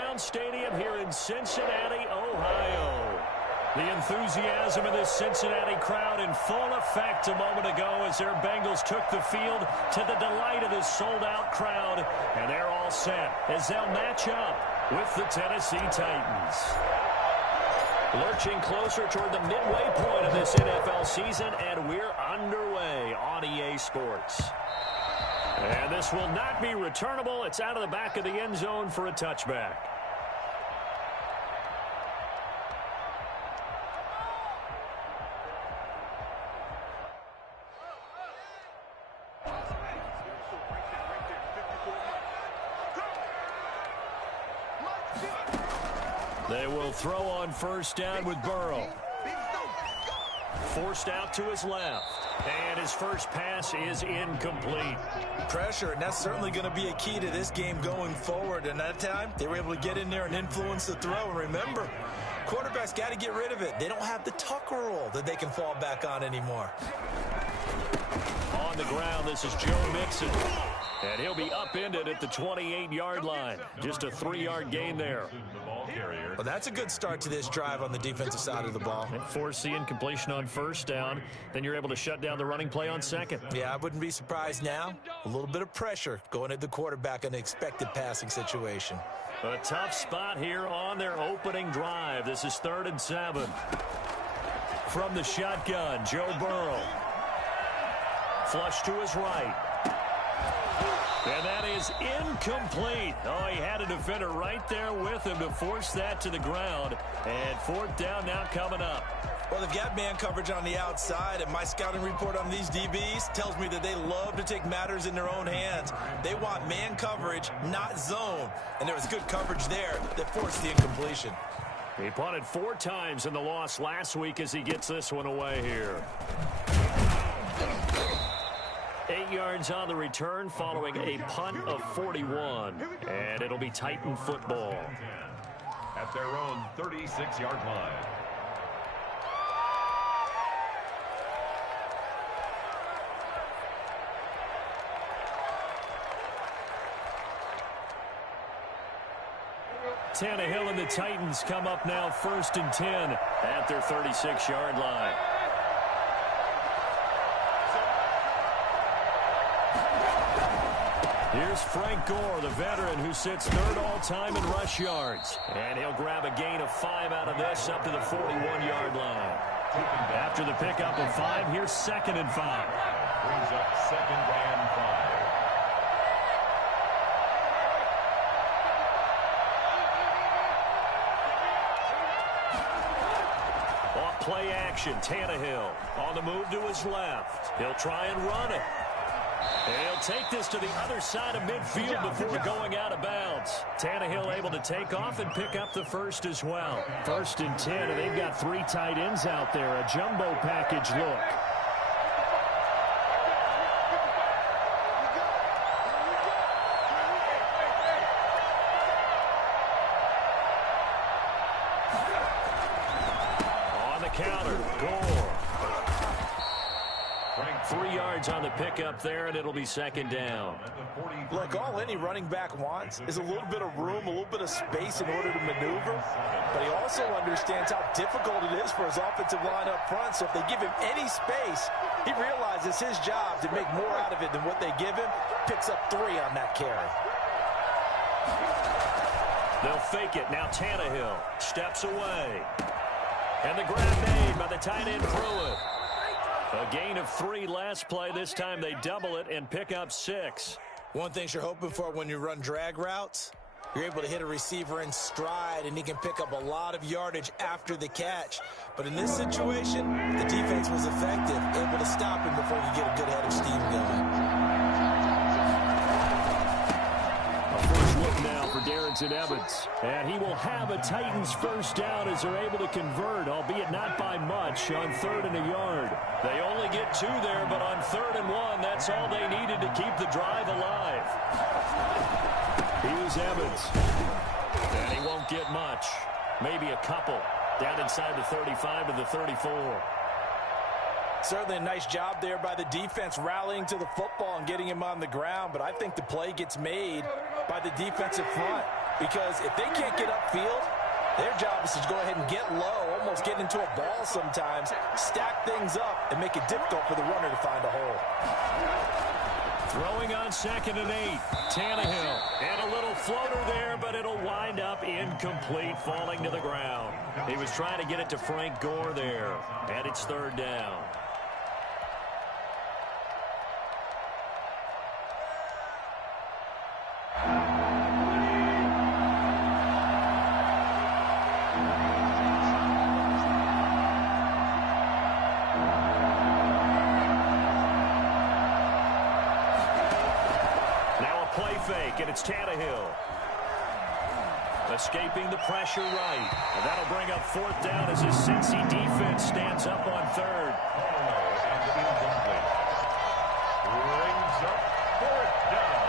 Brown Stadium here in Cincinnati, Ohio. The enthusiasm of this Cincinnati crowd in full effect a moment ago as their Bengals took the field to the delight of this sold-out crowd. And they're all set as they'll match up with the Tennessee Titans. Lurching closer toward the midway point of this NFL season, and we're underway on EA Sports. And this will not be returnable. It's out of the back of the end zone for a touchback. They will throw on first down with Burrow. Forced out to his left. And his first pass is incomplete. Pressure, and that's certainly going to be a key to this game going forward. And that time, they were able to get in there and influence the throw. And remember, quarterbacks got to get rid of it. They don't have the Tucker roll that they can fall back on anymore. On the ground, this is Joe Mixon. And he'll be upended at the 28-yard line. Just a 3-yard gain there. Well, that's a good start to this drive on the defensive side of the ball. And force the incompletion on first down. Then you're able to shut down the running play on second. Yeah, I wouldn't be surprised now. A little bit of pressure going at the quarterback in an expected passing situation. A tough spot here on their opening drive. This is 3rd and 7. From the shotgun, Joe Burrow. Flush to his right. And that is incomplete. Oh, he had a defender right there with him to force that to the ground. And 4th down now coming up. Well, they've got man coverage on the outside, and my scouting report on these DBs tells me that they love to take matters in their own hands. They want man coverage, not zone. And there was good coverage there that forced the incompletion. He punted 4 times in the loss last week as he gets this one away here. 8 yards on the return following a punt of 41. And it'll be Titan football. At their own 36-yard line. Tannehill and the Titans come up now 1st and 10 at their 36-yard line. Here's Frank Gore, the veteran who sits 3rd all-time in rush yards. And he'll grab a gain of 5 out of this up to the 41-yard line. After the pickup of 5, here's 2nd and 5. Brings up 2nd and 5. Off play action, Tannehill on the move to his left. He'll try and run it. And he'll take this to the other side of midfield before going out of bounds. Tannehill able to take off and pick up the first as well. 1st and 10, and they've got 3 tight ends out there. A jumbo package look. On the counter, Gore. 3 yards on the pickup there, and it'll be 2nd down. Look, all any running back wants is a little bit of room, a little bit of space in order to maneuver. But he also understands how difficult it is for his offensive line up front. So if they give him any space, he realizes his job to make more out of it than what they give him. Picks up 3 on that carry. They'll fake it. Now Tannehill steps away. And the grab made by the tight end Pruitt. A gain of 3 last play. This time they double it and pick up 6. One thing you're hoping for when you run drag routes, you're able to hit a receiver in stride, and he can pick up a lot of yardage after the catch. But in this situation, the defense was effective, able to stop him before you get a good head of steam going. Darrington Evans. And he will have a Titans first down as they're able to convert, albeit not by much, on 3rd and a yard. They only get 2 there, but on 3rd and 1, that's all they needed to keep the drive alive. Here's Evans. And he won't get much. Maybe a couple. Down inside the 35 to the 34. Certainly a nice job there by the defense rallying to the football and getting him on the ground, but I think the play gets made by the defensive front. because if they can't get upfield, their job is to go ahead and get low, almost get into a ball sometimes, stack things up, and make it difficult for the runner to find a hole. Throwing on 2nd and 8. Tannehill. And a little floater there, but it'll wind up incomplete, falling to the ground. He was trying to get it to Frank Gore there. And it's 3rd down. And it's Tannehill. Escaping the pressure right. And that'll bring up 4th down as his Cincy defense stands up on 3rd. Brings up 4th down.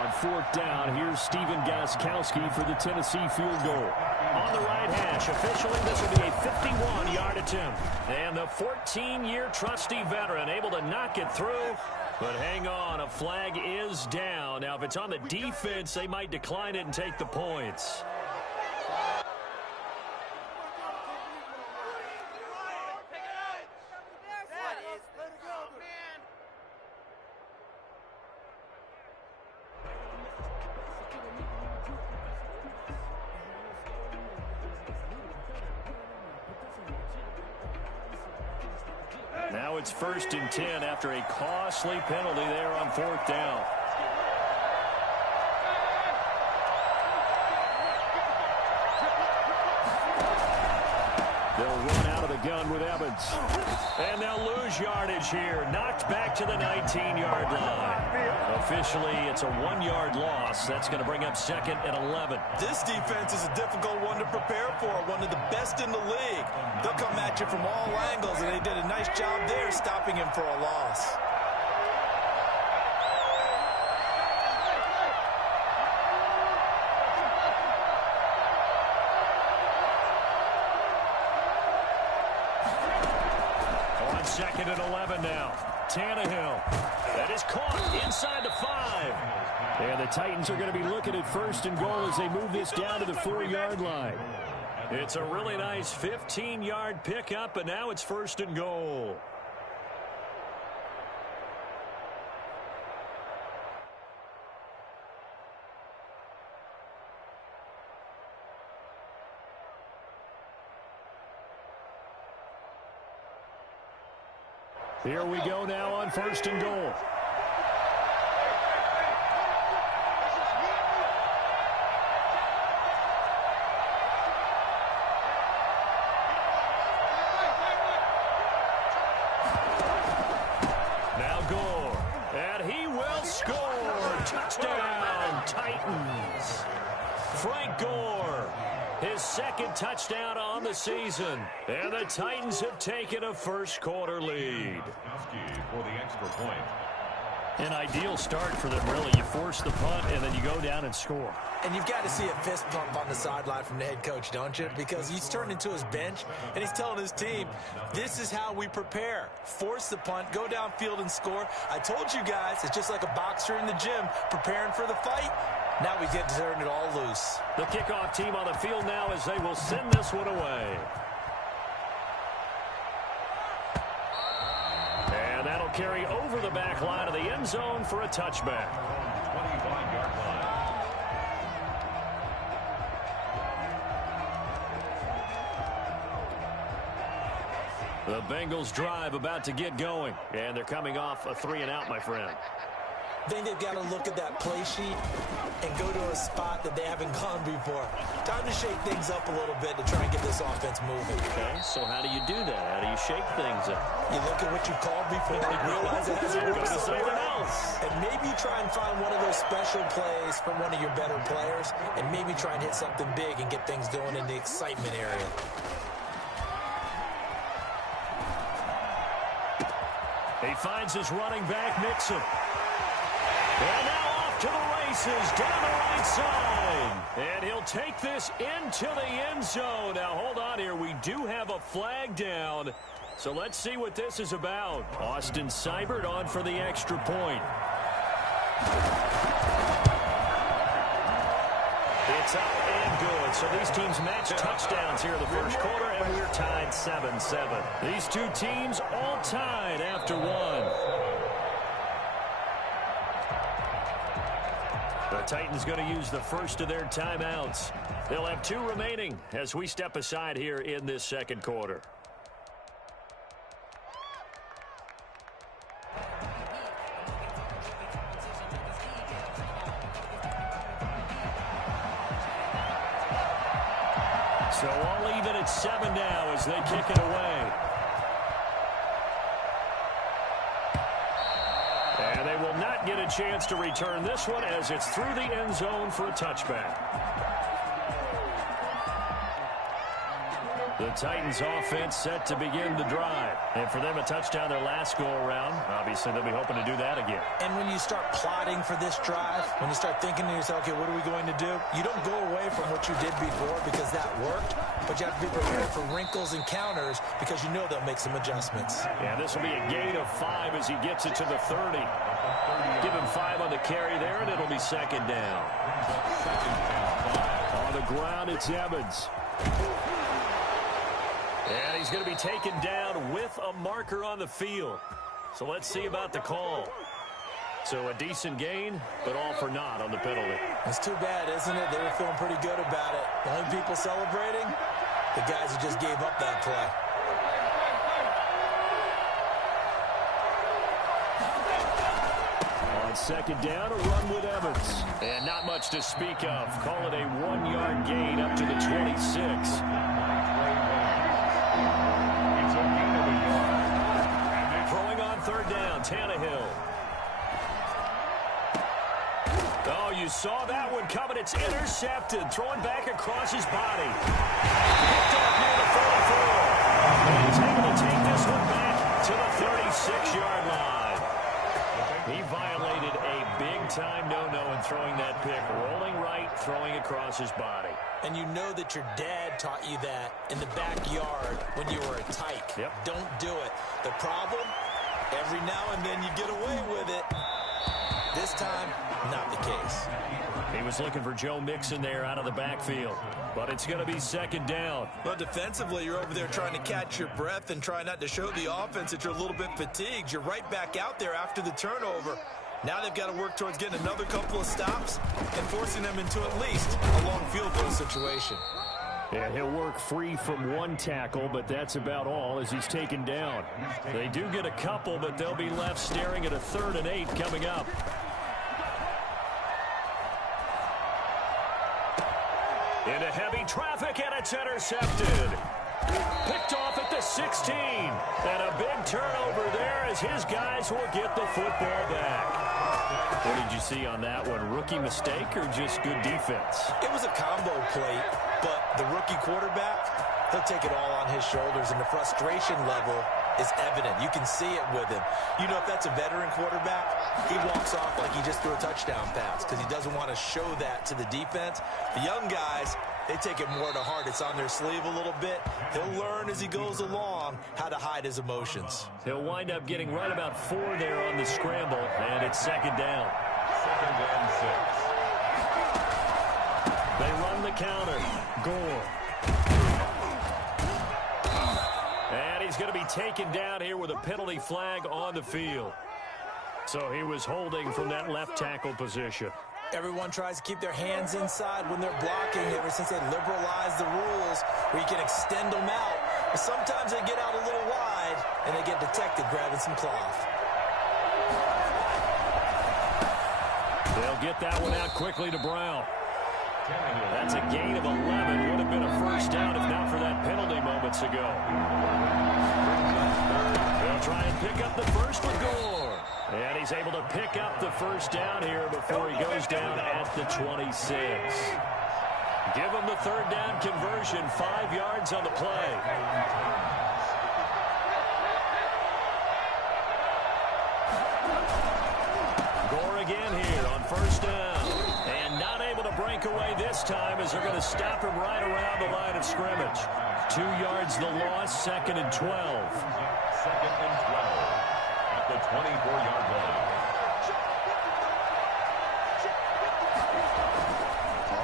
On 4th down, here's Stephen Gostkowski for the Tennessee field goal. On the right hash, officially this will be a 51-yard attempt. And the 14-year trusty veteran able to knock it through. But hang on, a flag is down. Now, if it's on the defense, they might decline it and take the points. Now it's 1st and 10 after a costly penalty there on 4th down. They'll run out of the gun with Evans. And they'll lose yardage here. Knocked back to the 19-yard line. Officially, it's a 1-yard loss. That's going to bring up 2nd and 11. This defense is a difficult one to prepare for. One of the best in the league. They'll come at you from all angles, and they did a nice job there stopping him for a loss. On 2nd and 11 now. Tannehill. That is caught inside the 5. And the Titans are going to be looking at 1st and goal as they move this down to the 4-yard line. It's a really nice 15-yard pickup, and now it's 1st and goal. Here we go now on 1st and goal. Now Gore. And he will score. Touchdown, Titans. Frank Gore. His 2nd touchdown on the season. And the Titans have taken a first-quarter lead. For the extra point. An ideal start for them, really. You force the punt, and then you go down and score. And you've got to see a fist pump on the sideline from the head coach, don't you? Because he's turned into his bench, and he's telling his team, this is how we prepare. Force the punt, go downfield and score. I told you guys, it's just like a boxer in the gym preparing for the fight. Now we get to turn it all loose. The kickoff team on the field now as they will send this one away. And that'll carry over the back line of the end zone for a touchback. 25-yard line. The Bengals drive about to get going. And they're coming off a 3-and-out, my friend. I think they've got to look at that play sheet and go to a spot that they haven't gone before. Time to shake things up a little bit to try and get this offense moving. Okay, so how do you do that? How do you shake things up? You look at what you called before, realize it hasn't worked somewhere else. And maybe try and find one of those special plays from one of your better players, and maybe try and hit something big and get things going in the excitement area. He finds his running back, Mixon. And now off to the races down the right side. And he'll take this into the end zone. Now, hold on here. We do have a flag down. So let's see what this is about. Austin Seibert on for the extra point. That's up and good. So these teams match touchdowns here in the first quarter, and we're tied 7-7. These two teams all tied after one. The Titans going to use the first of their timeouts. They'll have 2 remaining as we step aside here in this second quarter. So all even at 7 now as they kick it away. And they will not get a chance to return this one as it's through the end zone for a touchback. The Titans offense set to begin the drive. And for them, a touchdown their last go-around. Obviously, they'll be hoping to do that again. And when you start plotting for this drive, when you start thinking to yourself, okay, what are we going to do? You don't go away from what you did before because that worked, but you have to be prepared for wrinkles and counters because you know they'll make some adjustments. Yeah, this will be a gain of 5 as he gets it to the 30. Give him 5 on the carry there, and it'll be second down. On the ground, it's Evans. And he's going to be taken down with a marker on the field. So let's see about the call. So a decent gain, but all for naught on the penalty. It's too bad, isn't it? They were feeling pretty good about it. The only people celebrating, the guys who just gave up that play. On second down, a run with Evans. And not much to speak of. Call it a 1-yard gain up to the 26. Throwing on third down, Tannehill. Oh, you saw that one coming. It's intercepted. Throwing back across his body. Picked off near the 44. And he's able to take this one back to the 36-yard line. He violated a big-time no-no in throwing that pick. Rolling right, throwing across his body. And you know that your dad taught you that in the backyard when you were a tyke. Yep. Don't do it. The problem, every now and then you get away with it. This time, not the case. He was looking for Joe Mixon there out of the backfield. But it's going to be second down. Well, defensively, you're over there trying to catch your breath and try not to show the offense that you're a little bit fatigued. You're right back out there after the turnover. Now they've got to work towards getting another couple of stops and forcing them into at least a long field goal situation. And he'll work free from one tackle, but that's about all as he's taken down. They do get a couple, but they'll be left staring at a 3rd and 8 coming up. Into heavy traffic, and it's intercepted. Picked off at the 16. And a big turnover there as his guys will get the football back. What did you see on that one? Rookie mistake or just good defense? It was a combo play, but the rookie quarterback, he'll take it all on his shoulders, and the frustration level is evident. You can see it with him. You know, if that's a veteran quarterback, he walks off like he just threw a touchdown pass because he doesn't want to show that to the defense. The young guys, they take it more to heart. It's on their sleeve a little bit. He'll learn as he goes along how to hide his emotions. He'll wind up getting right about 4 there on the scramble, and it's second down. Second and 6. They run the counter. Gore. And he's going to be taken down here with a penalty flag on the field. So he was holding from that left tackle position. Everyone tries to keep their hands inside when they're blocking ever since they liberalized the rules where you can extend them out. But sometimes they get out a little wide and they get detected grabbing some cloth. They'll get that one out quickly to Brown. That's a gain of 11. Would have been a first down if not for that penalty moments ago. They'll try and pick up the first with Gore. And he's able to pick up the first down here before he goes down at the 26. Give him the 3rd down conversion, 5 yards on the play. Gore again here on first down. And not able to break away this time as they're going to stop him right around the line of scrimmage. 2 yards the loss, 2nd and 12. 2nd and 12. The 24-yard line.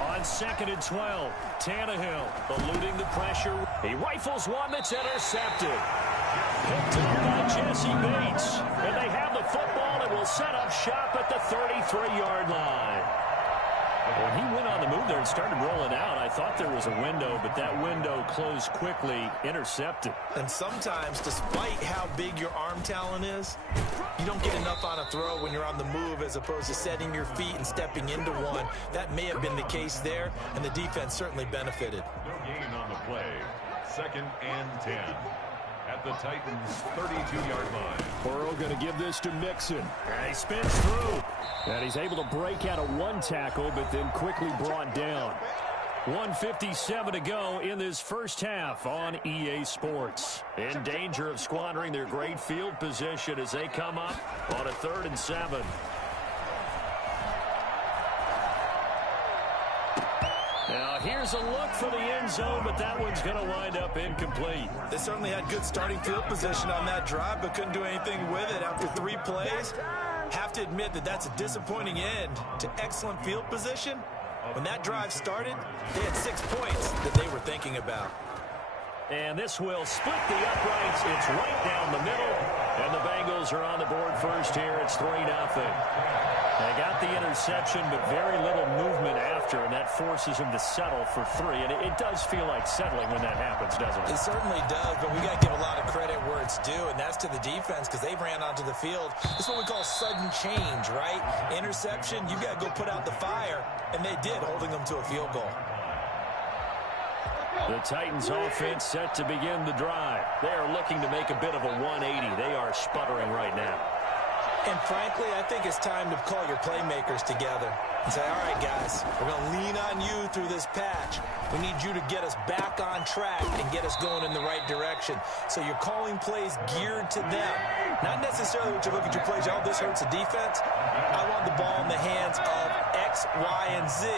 On 2nd and 12. Tannehill eluding the pressure. He rifles one that's intercepted. Picked up by Jesse Bates. And they have the football and will set up shop at the 33-yard line. When he went on the move there and started rolling out, I thought there was a window, but that window closed quickly, intercepted. And sometimes, despite how big your arm talent is, you don't get enough on a throw when you're on the move as opposed to setting your feet and stepping into one. That may have been the case there, and the defense certainly benefited. No gain on the play. 2nd and 10. At the Titans' 32-yard line. Burrow going to give this to Mixon. And he spins through. And he's able to break out of one tackle, but then quickly brought down. 1:57 to go in this first half on EA Sports. In danger of squandering their great field position as they come up on a 3rd and 7. Now, here's a look for the end zone, but that one's going to wind up incomplete. They certainly had good starting field position on that drive, but couldn't do anything with it after 3 plays. Have to admit that that's a disappointing end to excellent field position. When that drive started, they had 6 points that they were thinking about. And this will split the uprights. It's right down the middle. And the Bengals are on the board first here. It's 3-0. They got the interception, but very little movement after, and that forces them to settle for 3. And it does feel like settling when that happens, doesn't it? It certainly does, but we got to give a lot of credit where it's due, and that's to the defense because they ran onto the field. This is what we call sudden change, right? Interception, you got to go put out the fire, and they did, holding them to a field goal. The Titans offense set to begin the drive. They are looking to make a bit of a 180. They are sputtering right now. And frankly, I think it's time to call your playmakers together and say, all right, guys, we're going to lean on you through this patch. We need you to get us back on track and get us going in the right direction. So you're calling plays geared to them. Not necessarily what you look at your plays, oh, this hurts the defense. I want the ball in the hands of X, Y, and Z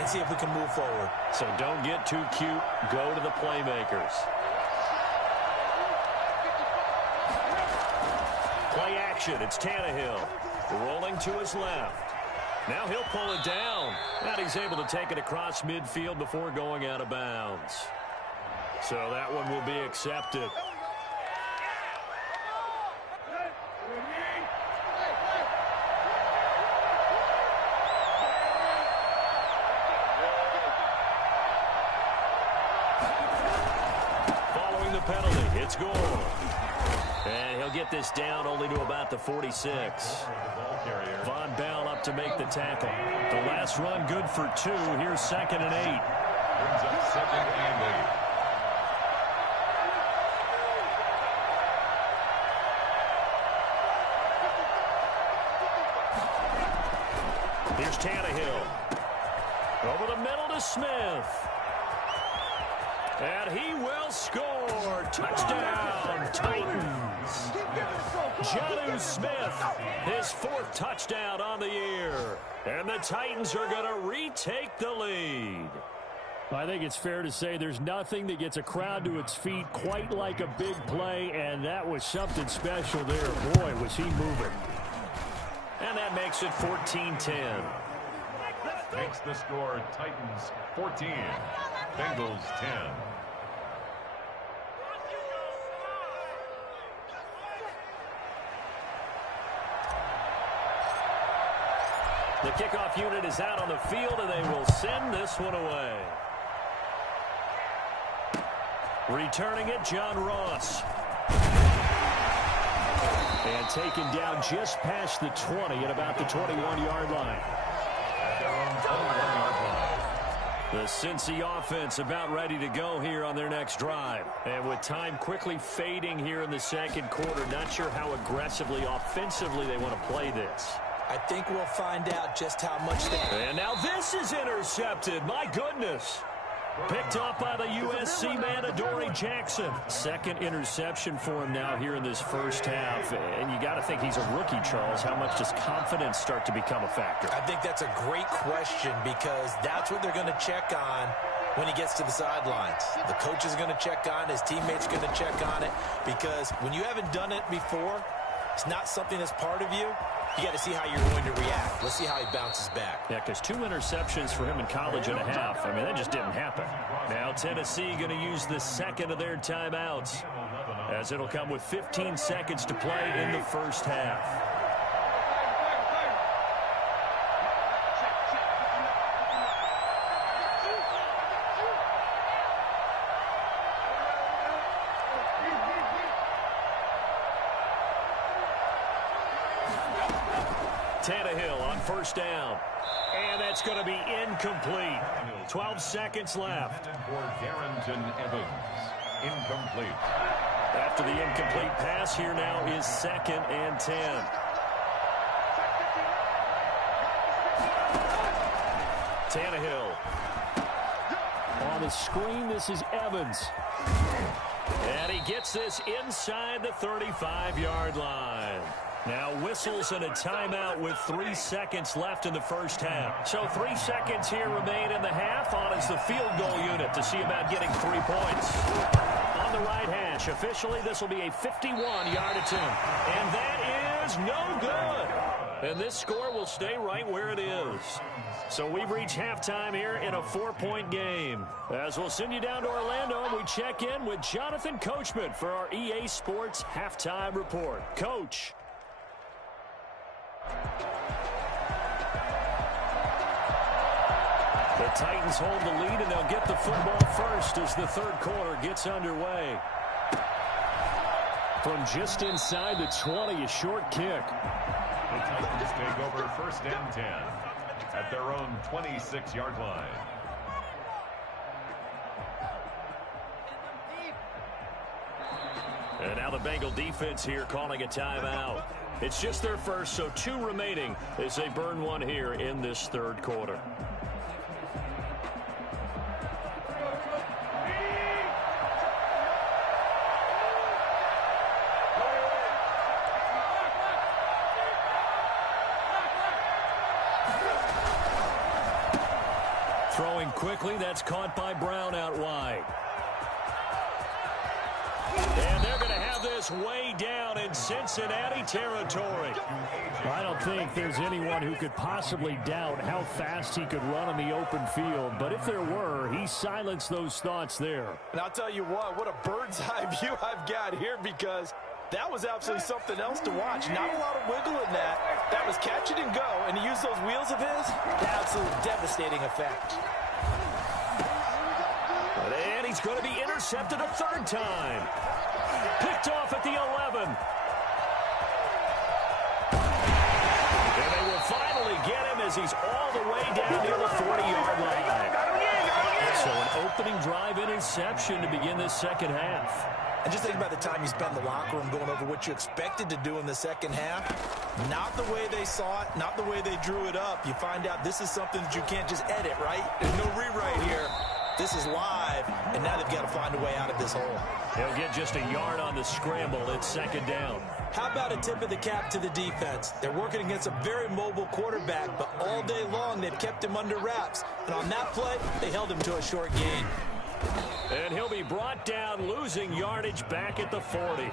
and see if we can move forward. So don't get too cute. Go to the playmakers. Play action. It's Tannehill rolling to his left. Now he'll pull it down. And he's able to take it across midfield before going out of bounds. So that one will be accepted. Following the penalty, it's goal. And he'll get this down only to about the 46. Von Bell up to make the tackle. The last run good for 2. Here's 2nd and 8. Brings up 2nd and 8. Here's Tannehill. Over the middle to Smith. And he will score. Touchdown, Titans. Jonnu Smith, his 4th touchdown on the year. And the Titans are going to retake the lead. I think it's fair to say there's nothing that gets a crowd to its feet quite like a big play, and that was something special there. Boy, was he moving. And that makes it 14-10. Makes the score Titans 14, Bengals 10. The kickoff unit is out on the field, and they will send this one away. Returning it, John Ross. And taken down just past the 20 at about the 21-yard line. The Cincy offense about ready to go here on their next drive. And with time quickly fading here in the second quarter, not sure how aggressively, offensively they want to play this. I think we'll find out just how much they... And now this is intercepted. My goodness. Picked up by the USC man, Adoree Jackson. 2nd interception for him now here in this first half. And you got to think he's a rookie, Charles. How much does confidence start to become a factor? I think that's a great question because that's what they're going to check on when he gets to the sidelines. The coach is going to check on it. His teammates are going to check on it because when you haven't done it before, it's not something that's part of you. you got to see how you're going to react. Let's see how he bounces back. Yeah, because 2 interceptions for him in college and a half. I mean, that just didn't happen. Now Tennessee going to use the second of their timeouts, as it'll come with 15 seconds to play in the first half. Tannehill on first down. And that's going to be incomplete. 12 seconds left. For Darrington Evans. Incomplete. After the incomplete pass, here now is 2nd and 10. Tannehill. On the screen, this is Evans. And he gets this inside the 35-yard line. Now whistles and a timeout with 3 seconds left in the first half. So 3 seconds here remain in the half. On is the field goal unit to see about getting 3 points. On the right hash, officially this will be a 51-yard attempt. And that is no good. And this score will stay right where it is. So we've reached halftime here in a 4-point game. As we'll send you down to Orlando, and we check in with Jonathan Coachman for our EA Sports Halftime Report. Coach. The Titans hold the lead, and they'll get the football first as the third quarter gets underway. From just inside the 20, a short kick. The Titans take over 1st and 10 at their own 26-yard line. And now the Bengal defense here calling a timeout. It's just their first, so 2 remaining as they burn 1 here in this third quarter. Throwing quickly, that's caught by Brown out wide. And they're going to have this way down in Cincinnati territory. I don't think there's anyone who could possibly doubt how fast he could run on the open field. But if there were, he silenced those thoughts there. And I'll tell you what a bird's eye view I've got here, because that was absolutely something else to watch. Not a lot of wiggle in that. That was catch it and go. And to use those wheels of his, absolutely devastating effect. And he's going to be intercepted a 3rd time. Picked off at the 11. And they will finally get him as he's all the way down near the 40-yard line. So an opening drive interception to begin this second half. And just think about the time you spent in the locker room going over what you expected to do in the second half. Not the way they saw it, not the way they drew it up. You find out this is something that you can't just edit, right? There's no rewrite here. This is live, and now they've got to find a way out of this hole. He'll get just a yard on the scramble. It's 2nd down. How about a tip of the cap to the defense? They're working against a very mobile quarterback, but all day long they've kept him under wraps. And on that play, they held him to a short gain. And he'll be brought down, losing yardage back at the 40.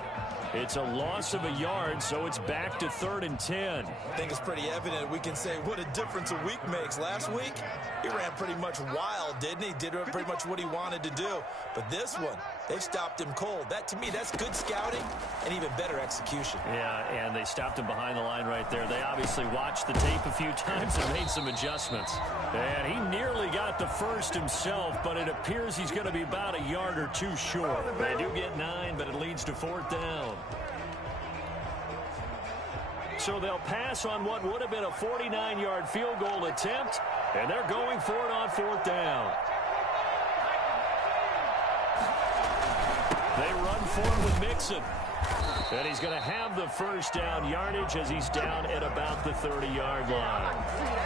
It's a loss of a yard, so it's back to 3rd and 10. I think it's pretty evident. We can say what a difference a week makes. Last week, he ran pretty much wild, didn't he? Did pretty much what he wanted to do. But this one, they've stopped him cold. That, to me, that's good scouting and even better execution. Yeah, and they stopped him behind the line right there. They obviously watched the tape a few times and made some adjustments. And he nearly got the first himself, but it appears he's going to be about a yard or 2 short. They do get 9, but it leads to 4th down. So they'll pass on what would have been a 49-yard field goal attempt, and they're going for it on 4th down. They run forward with Mixon. And he's going to have the first down yardage as he's down at about the 30-yard line.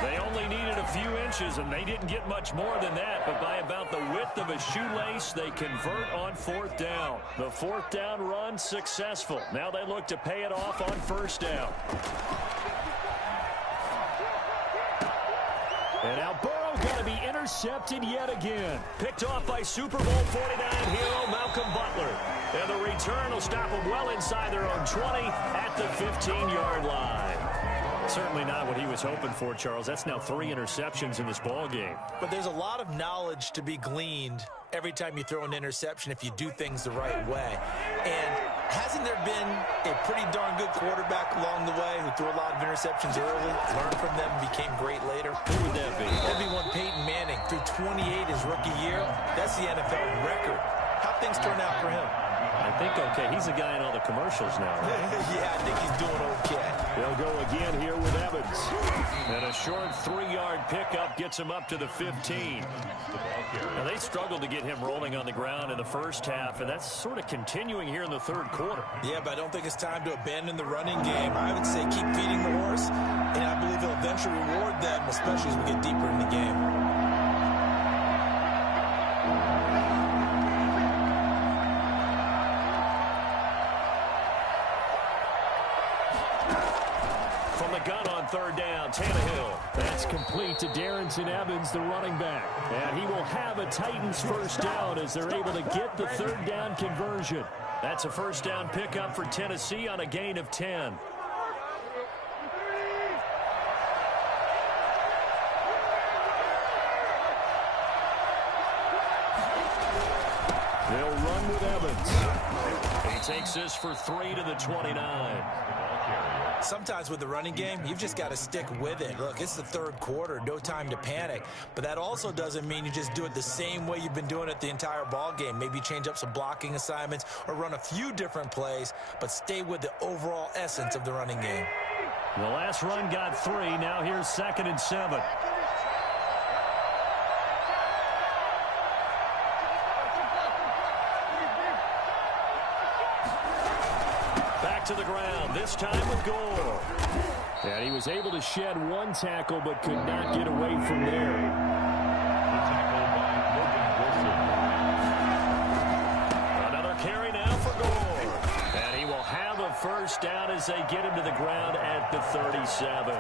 They only needed a few inches, and they didn't get much more than that. But by about the width of a shoelace, they convert on 4th down. The 4th down run successful. Now they look to pay it off on 1st down. And now Burrow going to be intercepted yet again. Picked off by Super Bowl 49 hero Malcolm Butler. And the return will stop them well inside their own 20 at the 15-yard line. Certainly not what he was hoping for, Charles. That's now 3 interceptions in this ball game. But there's a lot of knowledge to be gleaned every time you throw an interception if you do things the right way. And hasn't there been a pretty darn good quarterback along the way who threw a lot of interceptions early, learned from them, and became great later? Who would that be? That'd be one Peyton Manning. Threw 28 his rookie year. That's the NFL record. How'd things turn out for him? I think okay. He's the guy in all the commercials now, right? Yeah, I think he's doing okay. They'll go again here with Evans. And a short 3-yard pickup gets him up to the 15. Now, they struggled to get him rolling on the ground in the first half, and that's sort of continuing here in the third quarter. Yeah, but I don't think it's time to abandon the running game. I would say keep feeding the horse, and I believe he'll eventually reward them, especially as we get deeper in the game. Third down, Tannehill. That's complete to Darrington Evans, the running back. And he will have a Titans first down as they're able to get the third down conversion. That's a first down pickup for Tennessee on a gain of 10. They'll run with Evans. He takes this for 3 to the 29. Sometimes with the running game, you've just got to stick with it. Look, it's the third quarter, no time to panic. But that also doesn't mean you just do it the same way you've been doing it the entire ball game. Maybe change up some blocking assignments or run a few different plays, but stay with the overall essence of the running game. The last run got 3. Now here's 2nd and 7. To the ground, this time with Gore. And he was able to shed 1 tackle, but could not get away from there. Another carry now for Gore. And he will have a first down as they get him to the ground at the 37.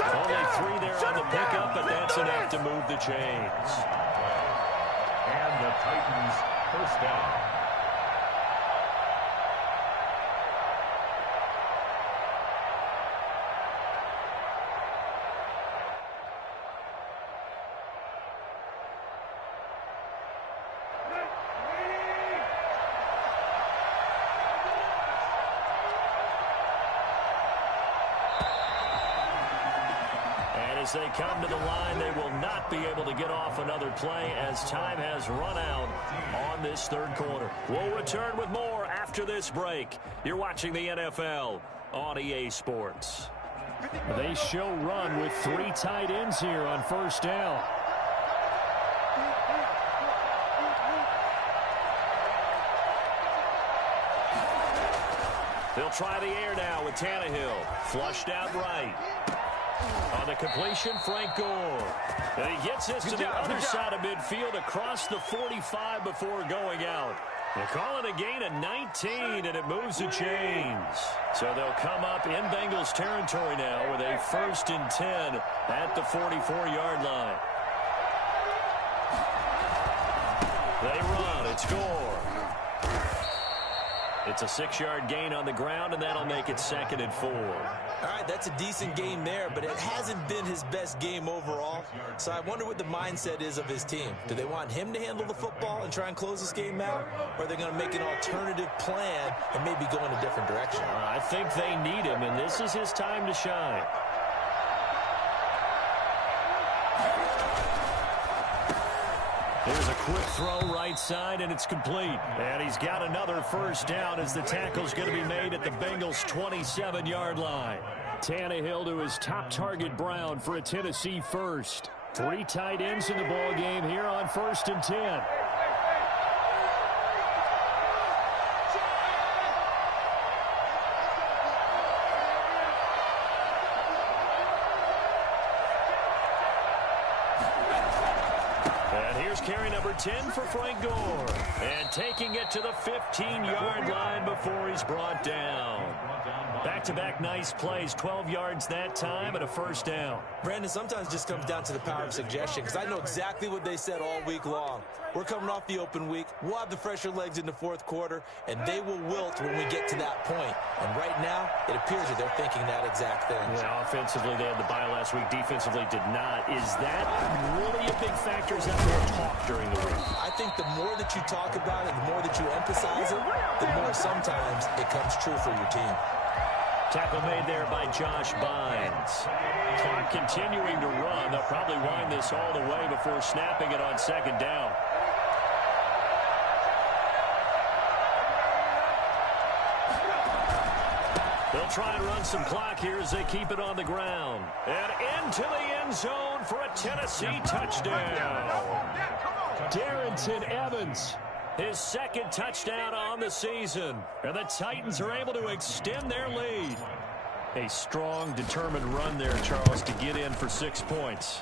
Only 3 there on the pickup, but that's enough to move the chains. And the Titans first down. As they come to the line, they will not be able to get off another play as time has run out on this third quarter. We'll return with more after this break. You're watching the NFL on EA Sports. They show run with 3 tight ends here on first down. They'll try the air now with Tannehill. Flushed out right. On the completion, Frank Gore. And he gets this to the other side of midfield across the 45 before going out. They call it a gain of 19, and it moves the chains. So they'll come up in Bengals territory now with a 1st and 10 at the 44-yard line. They run. It's Gore. It's a 6-yard gain on the ground, and that'll make it 2nd and 4. All right, that's a decent game there, but it hasn't been his best game overall. So I wonder what the mindset is of his team. Do they want him to handle the football and try and close this game out? Or are they going to make an alternative plan and maybe go in a different direction? I think they need him, and this is his time to shine. There's a quick throw right side, and it's complete. And he's got another first down as the tackle's going to be made at the Bengals' 27-yard line. Tannehill to his top target, Brown, for a Tennessee first. 3 tight ends in the ball game here on 1st and 10. Carry number 10 for Frank Gore. And taking it to the 15-yard line before he's brought down. Back-to-back nice plays, 12 yards that time and a first down. Brandon, sometimes it just comes down to the power of suggestion, because I know exactly what they said all week long. We're coming off the open week. We'll have the fresher legs in the fourth quarter, and they will wilt when we get to that point. And right now, it appears that they're thinking that exact thing. Yeah, offensively, they had the bye last week. Defensively, did not. Is that really a big factor? Is that more talk during the week? I think the more that you talk about it, the more that you emphasize it, the more sometimes it comes true for your team. Tackle made there by Josh Bynes. Clock continuing to run. They'll probably wind this all the way before snapping it on second down. They'll try and run some clock here as they keep it on the ground. And into the end zone for a Tennessee touchdown. Darrington Evans, his second touchdown on the season. And the Titans are able to extend their lead. A strong, determined run there, Charles, to get in for 6 points.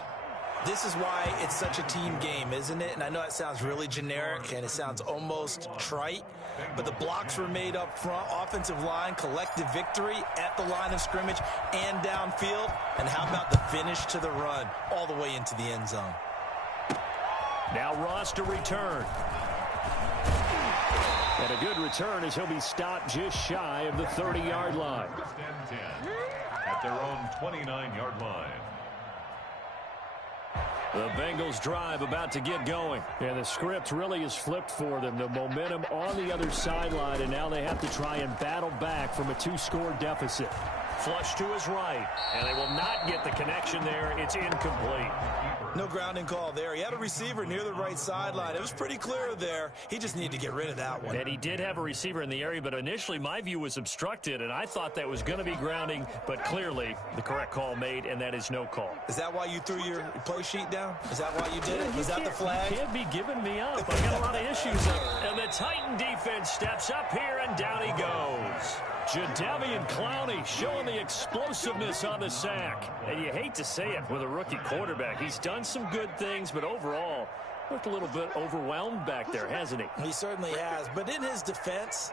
This is why it's such a team game, isn't it? And I know it sounds really generic and it sounds almost trite, but the blocks were made up front, offensive line, collective victory at the line of scrimmage and downfield. And how about the finish to the run all the way into the end zone? Now Ross to return. And a good return as he'll be stopped just shy of the 30-yard line. First and 10 at their own 29-yard line. The Bengals drive about to get going. And the script really is flipped for them. The momentum on the other sideline, and now they have to try and battle back from a 2-score deficit. Flush to his right, and they will not get the connection there. It's incomplete. No grounding call there. He had a receiver near the right sideline. It was pretty clear there. He just needed to get rid of that one. And he did have a receiver in the area, but initially my view was obstructed, and I thought that was going to be grounding, but clearly the correct call made, and that is no call. Is that why you threw your play sheet down? Is that why you did it? Was that the flag? You can't be giving me up. I got a lot of issues up. And the Titan defense steps up here, and down he goes. Jadeveon Clowney showing the explosiveness on the sack. And you hate to say it with a rookie quarterback. He's done some good things, but overall, looked a little bit overwhelmed back there, hasn't he? He certainly has. But in his defense,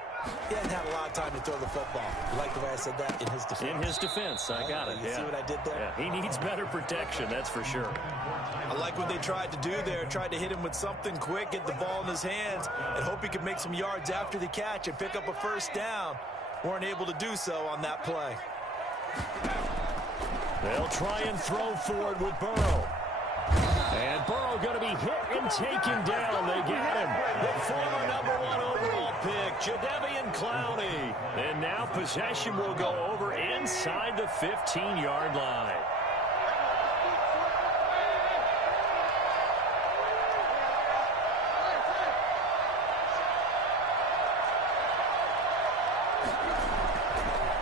he hasn't had a lot of time to throw the football. You like the way I said that? In his defense. In his defense. I got it. You see what I did there? Yeah, he needs better protection, that's for sure. I like what they tried to do there. Tried to hit him with something quick, get the ball in his hands, and hope he could make some yards after the catch and pick up a first down. Weren't able to do so on that play. They'll try and throw forward with Burrow. And Burrow going to be hit and taken down. They get him. The former #1 overall pick, Jadeveon Clowney. And now possession will go over inside the 15-yard line.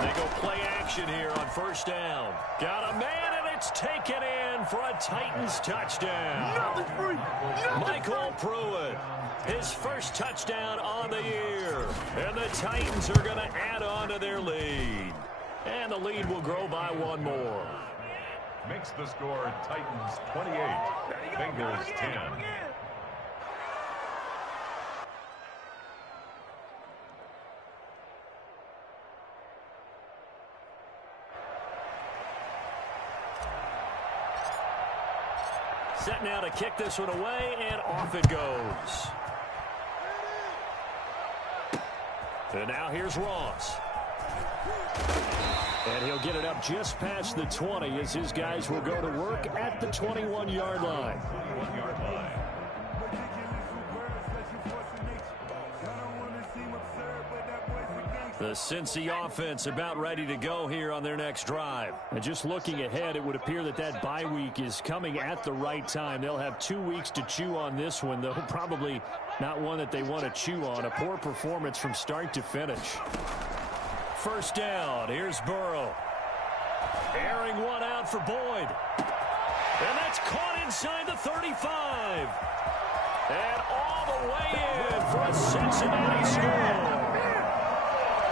They go play action here on first down. Got a man, and it's taken in for a Titans touchdown. Michael Pruitt, his first touchdown on the year. And the Titans are going to add on to their lead. And the lead will grow by one more. Makes the score Titans 28, Bengals 10. Set now to kick this one away, and off it goes. And now here's Ross. And he'll get it up just past the 20 as his guys will go to work at the 21-yard line. 21-yard line. The Cincy offense about ready to go here on their next drive. And just looking ahead, it would appear that that bye week is coming at the right time. They'll have 2 weeks to chew on this one, though probably not one that they want to chew on. A poor performance from start to finish. First down. Here's Burrow. Airing one out for Boyd. And that's caught inside the 35. And all the way in for a Cincinnati score.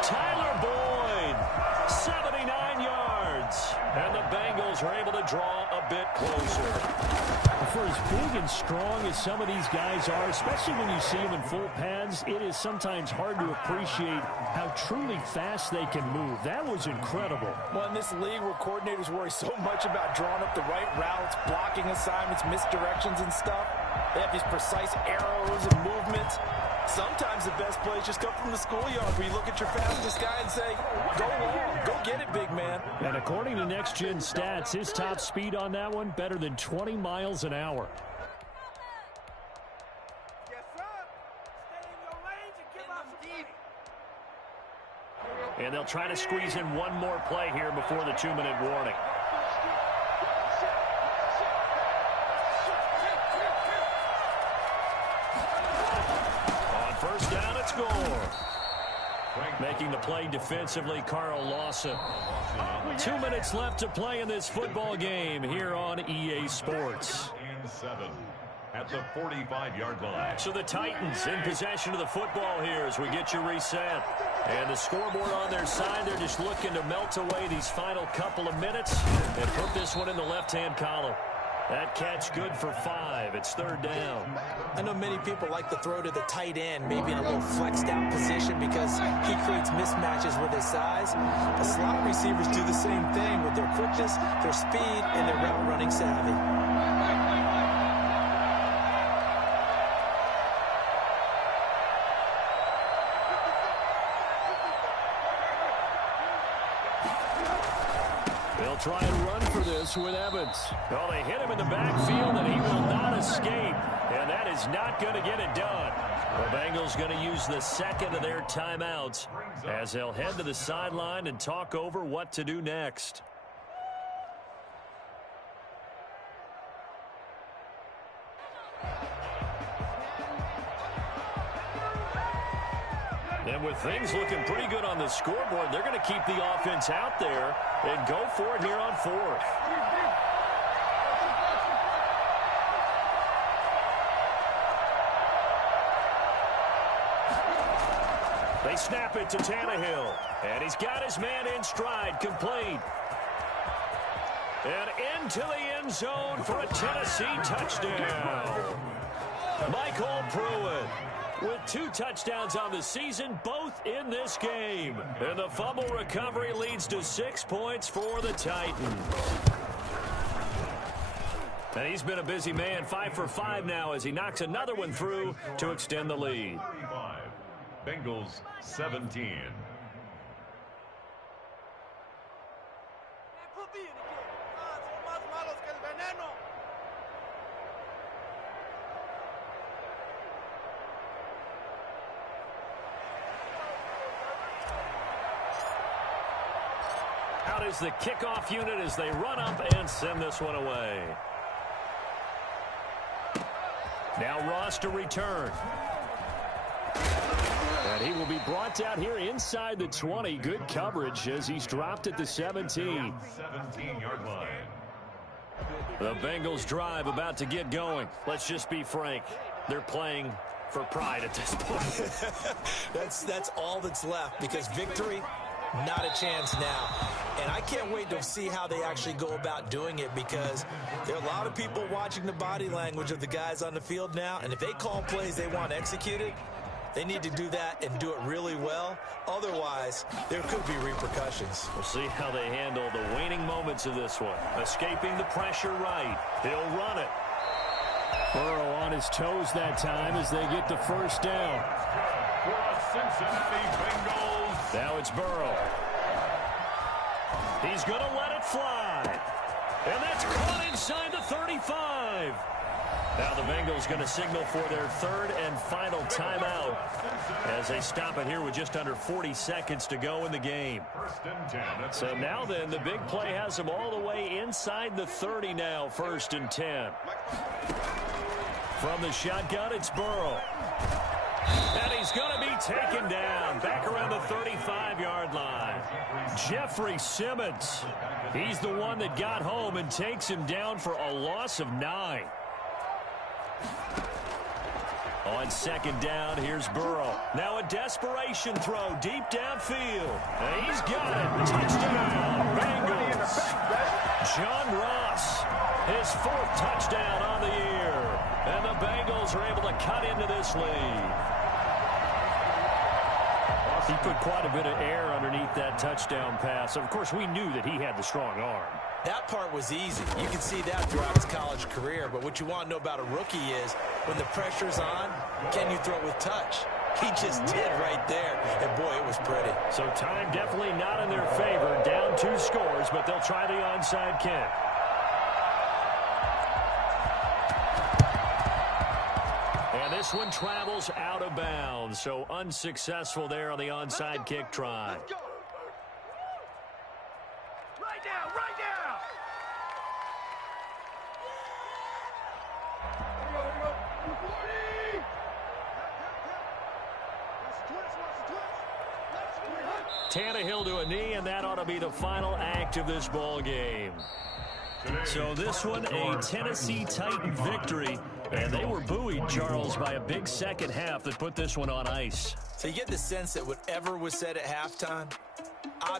Tyler Boyd, 79 yards. And the Bengals are able to draw a bit closer. For as big and strong as some of these guys are, especially when you see them in full pads, it is sometimes hard to appreciate how truly fast they can move. That was incredible. Well, in this league where coordinators worry so much about drawing up the right routes, blocking assignments, misdirections and stuff, they have these precise arrows and movements. Sometimes the best plays just come from the schoolyard where you look at your fastest guy and say, go long, go get it, big man. And according to Next Gen Stats, his top speed on that one, better than 20 miles an hour. Yes, sir. Stay in your range and give us some deep. And they'll try to squeeze in one more play here before the 2-minute warning. First down and score. Making the play defensively, Carl Lawson. 2 minutes left to play in this football game here on EA Sports. And 7 at the 45-yard line. So the Titans in possession of the football here as we get you reset. And the scoreboard on their side, they're just looking to melt away these final couple of minutes and put this one in the left-hand column. That catch good for 5. It's third down. I know many people like to throw to the tight end, maybe in a little flexed out position because he creates mismatches with his size. The slot receivers do the same thing with their quickness, their speed, and their route running savvy. Try and run for this with Evans. Well, they hit him in the backfield, and he will not escape. And that is not going to get it done. The Bengals going to use the second of their timeouts as they'll head to the sideline and talk over what to do next. And with things looking pretty good on the scoreboard, they're going to keep the offense out there and go for it here on 4th. They snap it to Tannehill, and he's got his man in stride, complete. And into the end zone for a Tennessee touchdown. Michael Pruitt with 2 touchdowns on the season, both in this game. And the fumble recovery leads to 6 points for the Titans. And he's been a busy man, 5 for 5 now as he knocks another one through to extend the lead. 35. Bengals 17. Out is the kickoff unit as they run up and send this one away. Now Ross to return. And he will be brought down here inside the 20. Good coverage as he's dropped at the 17. 17-yard line. The Bengals drive about to get going. Let's just be frank. They're playing for pride at this point. That's all that's left because victory, not a chance now. And I can't wait to see how they actually go about doing it because there are a lot of people watching the body language of the guys on the field now. And if they call plays they want executed, they need to do that and do it really well. Otherwise, there could be repercussions. We'll see how they handle the waning moments of this one. Escaping the pressure right. He'll run it. Burrow on his toes that time as they get the first down. For the Cincinnati Bengals. Now it's Burrow. He's going to let it fly. And that's caught inside the 35. Now the Bengals going to signal for their third and final timeout as they stop it here with just under 40 seconds to go in the game. So now then, the big play has them all the way inside the 30 now, 1st and 10. From the shotgun, it's Burrow. And he's going to be taken down back around the 35-yard line. Jeffrey Simmons, he's the one that got home and takes him down for a loss of 9. On second down, here's Burrow. Now a desperation throw deep downfield. And he's got it. Touchdown, Bengals. John Ross, his 4th touchdown on the year. And the Bengals are able to cut into this lead. He put quite a bit of air underneath that touchdown pass. Of course, we knew that he had the strong arm. That part was easy. You can see that throughout his college career. But what you want to know about a rookie is when the pressure's on, can you throw it with touch? He just did right there. And, boy, it was pretty. So time definitely not in their favor. Down 2 scores, but they'll try the onside kick. And this one travels out of bounds. So unsuccessful there on the onside kick try. Let's go. Right now, right now. Tannehill to a knee, and that ought to be the final act of this ball game. So this one, a Tennessee Titan victory, and they were buoyed, Charles, by a big second half that put this one on ice. So you get the sense that whatever was said at halftime, obviously